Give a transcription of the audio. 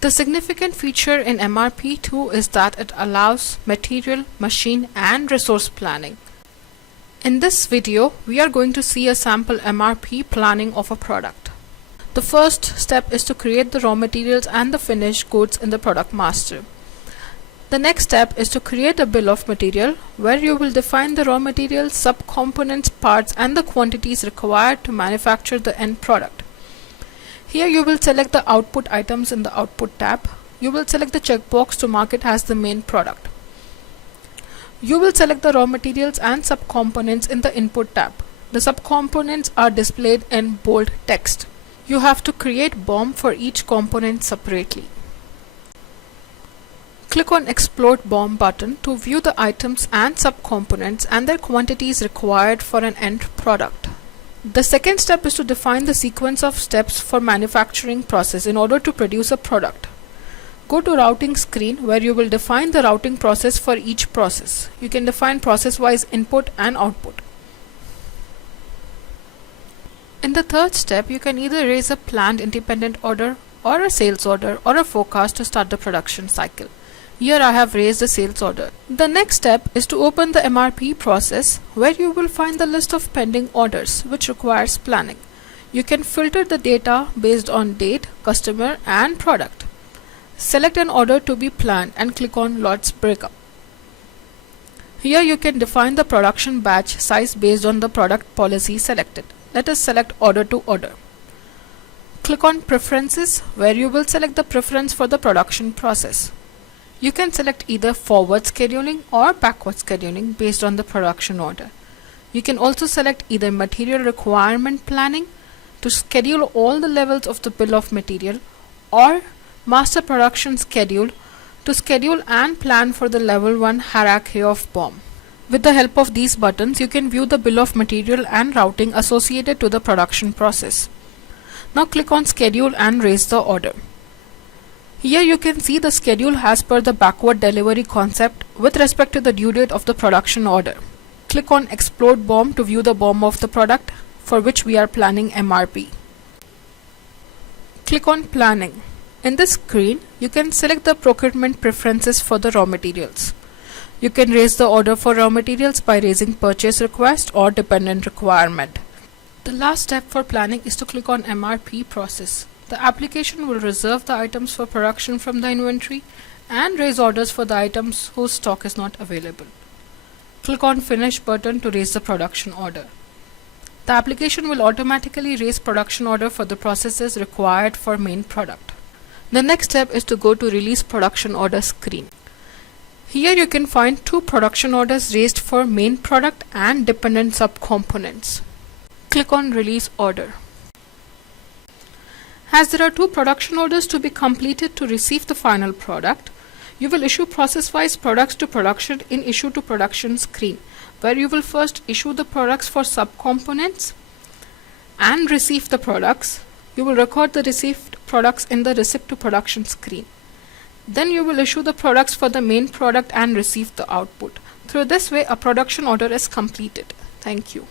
The significant feature in MRP2 is that it allows material, machine, and resource planning. In this video, we are going to see a sample MRP planning of a product. The first step is to create the raw materials and the finished goods in the product master. The next step is to create a bill of material where you will define the raw materials, subcomponents, parts, and the quantities required to manufacture the end product. Here you will select the output items in the Output tab. You will select the checkbox to mark it as the main product. You will select the raw materials and subcomponents in the Input tab. The subcomponents are displayed in bold text. You have to create BOM for each component separately. Click on Explode BOM button to view the items and subcomponents and their quantities required for an end product. The second step is to define the sequence of steps for manufacturing process in order to produce a product. Go to Routing screen where you will define the routing process for each process. You can define process-wise input and output. In the third step, you can either raise a planned independent order or a sales order or a forecast to start the production cycle. Here I have raised a sales order. The next step is to open the MRP process where you will find the list of pending orders which requires planning. You can filter the data based on date, customer, and product. Select an order to be planned and click on Lots Breakup. Here you can define the production batch size based on the product policy selected. Let us select Order to Order. Click on Preferences where you will select the preference for the production process. You can select either forward scheduling or backward scheduling based on the production order. You can also select either material requirement planning to schedule all the levels of the bill of material or master production schedule to schedule and plan for the level 1 hierarchy of BOM. With the help of these buttons, you can view the bill of material and routing associated to the production process. Now click on Schedule and raise the order. Here you can see the schedule as per the backward delivery concept with respect to the due date of the production order. Click on Explode BOM to view the BOM of the product for which we are planning MRP. Click on Planning. In this screen, you can select the procurement preferences for the raw materials. You can raise the order for raw materials by raising purchase request or dependent requirement. The last step for planning is to click on MRP process. The application will reserve the items for production from the inventory and raise orders for the items whose stock is not available. Click on Finish button to raise the production order. The application will automatically raise production order for the processes required for main product. The next step is to go to Release Production Order screen. Here you can find two production orders raised for main product and dependent subcomponents. Click on Release Order. As there are two production orders to be completed to receive the final product, you will issue process-wise products to production in Issue to Production screen, where you will first issue the products for subcomponents and receive the products. You will record the received products in the Receipt to Production screen. Then you will issue the products for the main product and receive the output. Through this way, a production order is completed. Thank you.